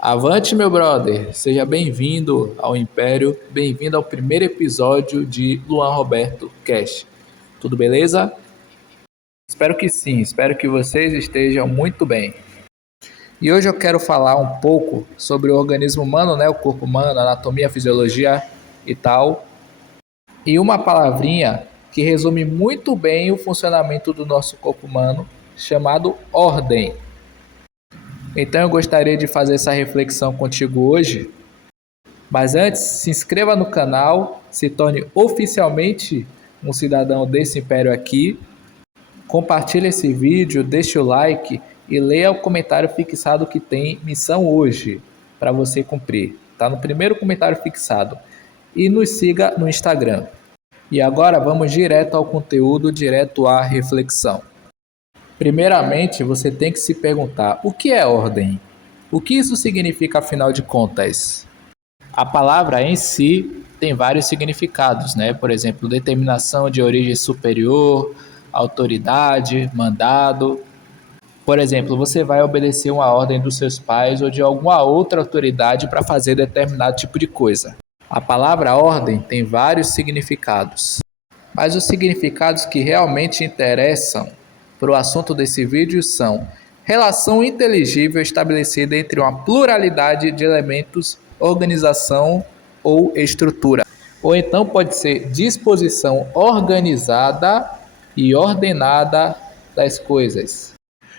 Avante, meu brother! Seja bem-vindo ao Império, bem-vindo ao primeiro episódio de Luan Roberto Cash. Tudo beleza? Espero que sim, espero que vocês estejam muito bem. E hoje eu quero falar um pouco sobre o organismo humano, né? O corpo humano, anatomia, fisiologia e tal. E uma palavrinha que resume muito bem o funcionamento do nosso corpo humano, chamado ordem. Então eu gostaria de fazer essa reflexão contigo hoje. Mas antes, se inscreva no canal, se torne oficialmente um cidadão desse império aqui, compartilhe esse vídeo, deixe o like e leia o comentário fixado que tem missão hoje para você cumprir. Está no primeiro comentário fixado. E nos siga no Instagram. E agora vamos direto ao conteúdo, direto à reflexão. Primeiramente, você tem que se perguntar: o que é ordem? O que isso significa afinal de contas? A palavra em si tem vários significados, né? Por exemplo, determinação de origem superior, autoridade, mandado. Por exemplo, você vai obedecer uma ordem dos seus pais ou de alguma outra autoridade para fazer determinado tipo de coisa. A palavra ordem tem vários significados, mas os significados que realmente interessam para o assunto desse vídeo são relação inteligível estabelecida entre uma pluralidade de elementos, organização ou estrutura. Ou então pode ser disposição organizada e ordenada das coisas.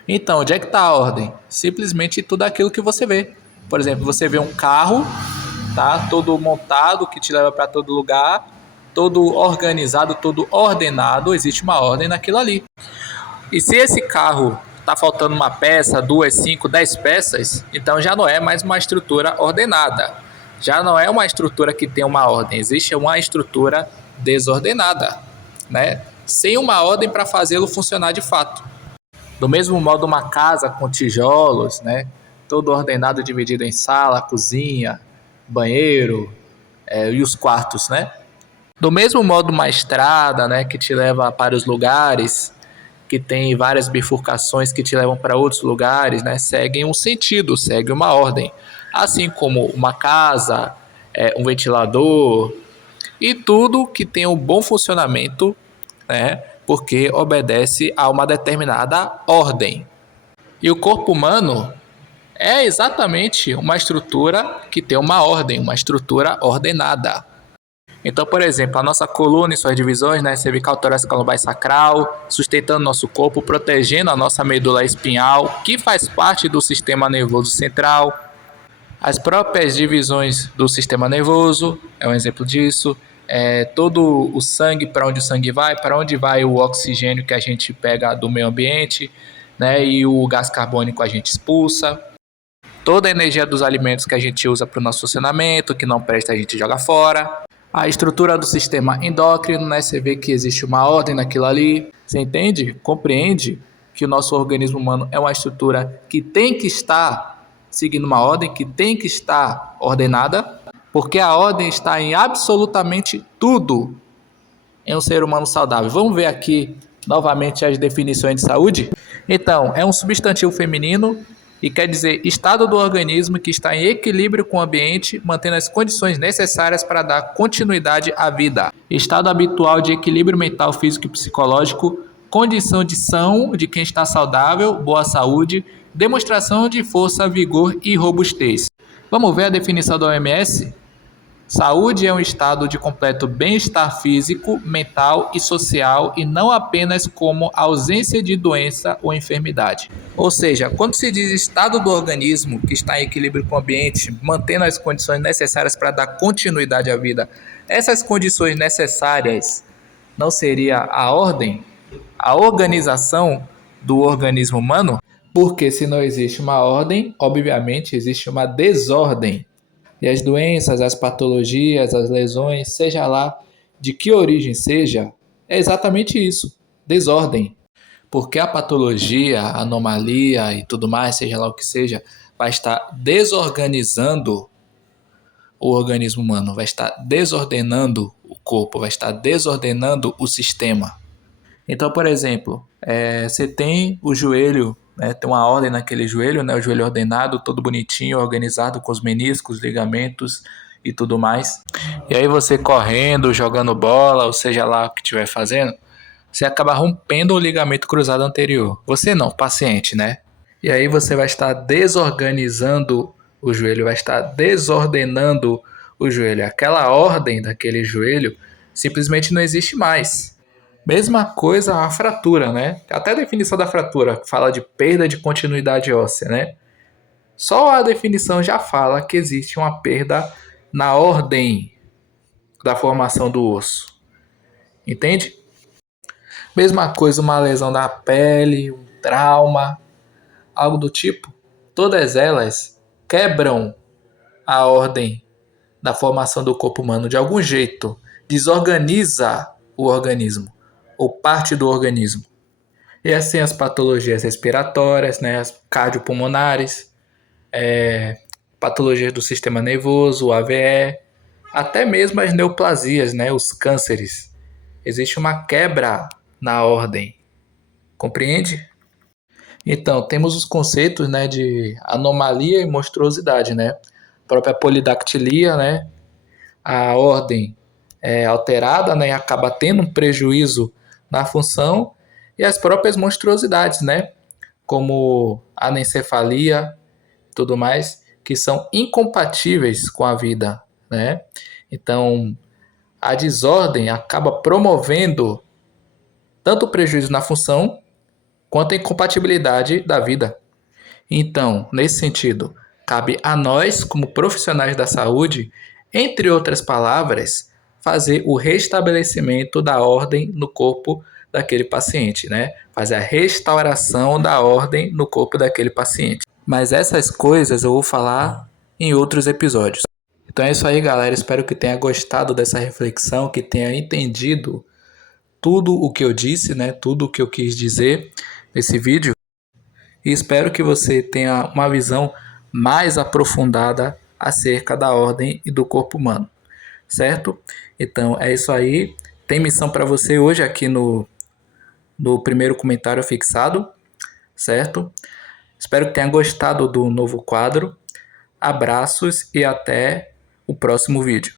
Então, onde é que está a ordem? Simplesmente tudo aquilo que você vê. Por exemplo, você vê um carro, tá, todo montado, que te leva para todo lugar, todo organizado, todo ordenado, existe uma ordem naquilo ali. E se esse carro está faltando uma peça, duas, cinco, 10 peças, então já não é mais uma estrutura ordenada. Já não é uma estrutura que tem uma ordem, existe uma estrutura desordenada, né? Sem uma ordem para fazê-lo funcionar de fato. Do mesmo modo, uma casa com tijolos, né? Todo ordenado, dividido em sala, cozinha, banheiro, e os quartos, né? Do mesmo modo, uma estrada, né, que te leva para os lugares, que tem várias bifurcações que te levam para outros lugares, né, seguem um sentido, seguem uma ordem. Assim como uma casa, um ventilador e tudo que tem um bom funcionamento, né, porque obedece a uma determinada ordem. E o corpo humano é exatamente uma estrutura que tem uma ordem, uma estrutura ordenada. Então, por exemplo, a nossa coluna e suas divisões, né, cervical, torácica, lombar e sacral, sustentando nosso corpo, protegendo a nossa medula espinhal, que faz parte do sistema nervoso central. As próprias divisões do sistema nervoso é um exemplo disso. Todo o sangue, para onde o sangue vai, para onde vai o oxigênio que a gente pega do meio ambiente, né, e o gás carbônico a gente expulsa. Toda a energia dos alimentos que a gente usa para o nosso funcionamento, que não presta, a gente joga fora. A estrutura do sistema endócrino, né? Você vê que existe uma ordem naquilo ali. Você entende? Compreende que o nosso organismo humano é uma estrutura que tem que estar seguindo uma ordem, que tem que estar ordenada, porque a ordem está em absolutamente tudo em um ser humano saudável. Vamos ver aqui novamente as definições de saúde? Então, é um substantivo feminino e quer dizer estado do organismo que está em equilíbrio com o ambiente, mantendo as condições necessárias para dar continuidade à vida. Estado habitual de equilíbrio mental, físico e psicológico, condição de são de quem está saudável, boa saúde, demonstração de força, vigor e robustez. Vamos ver a definição da OMS? Saúde é um estado de completo bem-estar físico, mental e social e não apenas como ausência de doença ou enfermidade. Ou seja, quando se diz estado do organismo que está em equilíbrio com o ambiente, mantendo as condições necessárias para dar continuidade à vida, essas condições necessárias não seria a ordem, a organização do organismo humano? Porque se não existe uma ordem, obviamente existe uma desordem. E as doenças, as patologias, as lesões, seja lá de que origem seja, é exatamente isso, desordem. Porque a patologia, a anomalia e tudo mais, seja lá o que seja, vai estar desorganizando o organismo humano, vai estar desordenando o corpo, vai estar desordenando o sistema. Então, por exemplo, você tem o joelho, né? Tem uma ordem naquele joelho, né? O joelho ordenado, todo bonitinho, organizado com os meniscos, ligamentos e tudo mais. E aí você correndo, jogando bola, ou seja lá o que estiver fazendo, você acaba rompendo o ligamento cruzado anterior. Você não, o paciente, né? E aí você vai estar desorganizando o joelho, vai estar desordenando o joelho. Aquela ordem daquele joelho simplesmente não existe mais. Mesma coisa a fratura, né? Até a definição da fratura fala de perda de continuidade óssea, né? Só a definição já fala que existe uma perda na ordem da formação do osso. Entende? Mesma coisa uma lesão da pele, um trauma, algo do tipo. Todas elas quebram a ordem da formação do corpo humano de algum jeito, desorganiza o organismo ou parte do organismo. E assim as patologias respiratórias, né, as cardiopulmonares, patologias do sistema nervoso, o AVE, até mesmo as neoplasias, né, os cânceres. Existe uma quebra na ordem, compreende? Então, temos os conceitos, né, de anomalia e monstruosidade, né? A própria polidactilia, né? A ordem é alterada, né? Acaba tendo um prejuízo na função e as próprias monstruosidades, né? Como anencefalia e tudo mais, que são incompatíveis com a vida, né? Então, a desordem acaba promovendo tanto o prejuízo na função quanto a incompatibilidade da vida. Então, nesse sentido, cabe a nós, como profissionais da saúde, entre outras palavras, fazer o restabelecimento da ordem no corpo daquele paciente, né? Fazer a restauração da ordem no corpo daquele paciente. Mas essas coisas eu vou falar em outros episódios. Então é isso aí, galera. Espero que tenha gostado dessa reflexão, que tenha entendido tudo o que eu disse, né? Tudo o que eu quis dizer nesse vídeo. E espero que você tenha uma visão mais aprofundada acerca da ordem e do corpo humano, certo? Então é isso aí. Tem missão para você hoje aqui no primeiro comentário fixado, certo? Espero que tenha gostado do novo quadro. Abraços e até o próximo vídeo.